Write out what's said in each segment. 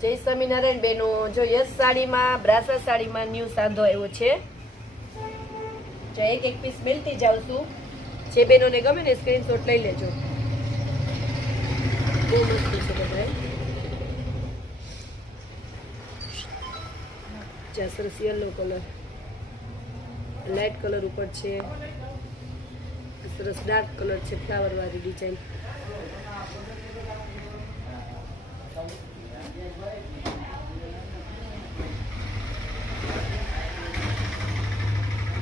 જય સ્વામિનારાયણ બેનો, જો યસ સાડીમાં બ્રાસા સાડીમાં ન્યૂ સાંધો આવ્યો છે. જો એક એક પીસ મેલતી જાઉં છું. જે બેનોને ગમે ને સ્ક્રીનશોટ લઈ લેજો. બહુ મસ્ત છે બધા. જ્યાં સરસ યલો કલર, લાઇટ કલર ઉપર છે, સરસ ડાર્ક કલર છે, ફ્લાવર વાળી ડિઝાઇન.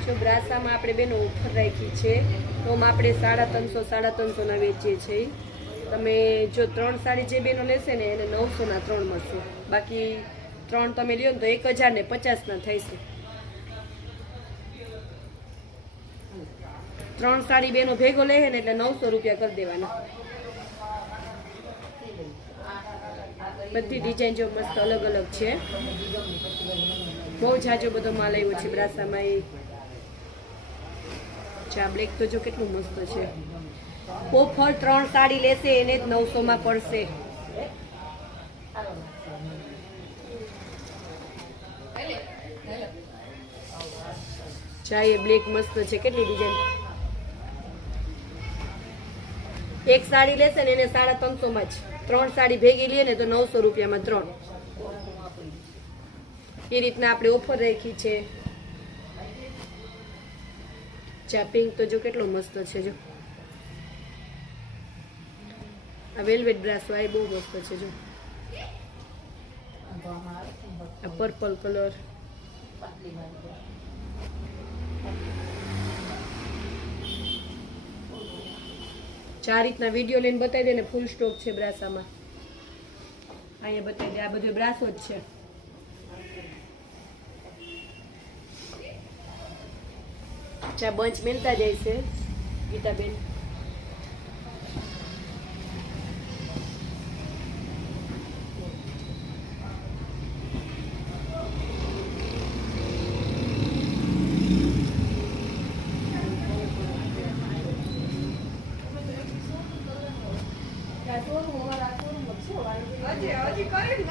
જો બ્રાસામાં આપણે બેનો ઓફર રાખી છે, તો આપણે 350 ના વેચીએ છીએ. તમે જો 3 સાડી જે બેનો લેશે ને એને 900 ના 3 મળશે. બાકી 3 તમે લ્યો ને તો 1050 ના થશે. 3 સાડી બેનો ભેગો લે ને એટલે 900 રૂપિયા કરી દેવાના. બધી ડિઝાઇન જો મસ્ત અલગ અલગ છે. બહુ જાજો બધો માલ આવ્યો છે બ્રાસામાં. આ બ્લેક તો જો કેટલું મસ્ત છે. ઓફર 3 સાડી લેશે એને જ 900 માં પડશે. ચાએ બ્લેક મસ્ત છે, કેટલી ડિઝાઇન. એક સાડી લેશે ને એને 350 માં જ. 3 સાડી ભેગી લે ને તો 900 રૂપિયામાં 3. એ રીતના આપણે ઓફર રાખી છે. ચા પિંક તો જો કેટલો મસ્ત છે. જો આ વેલ્વેટ બ્રાસો આ બહુ મસ્ત છે. જો આ પર્પલ કલર, ચાર રીતના વિડીયો લઈને બતાવી દે ને. ફૂલ સ્ટોક છે બ્રાસામાં. અહીંયા બતાવી દે. આ બધું બ્રાસો જ છે. ચા બંચ મેલતા જાય છે ગીતાબેન. હજી કરે ને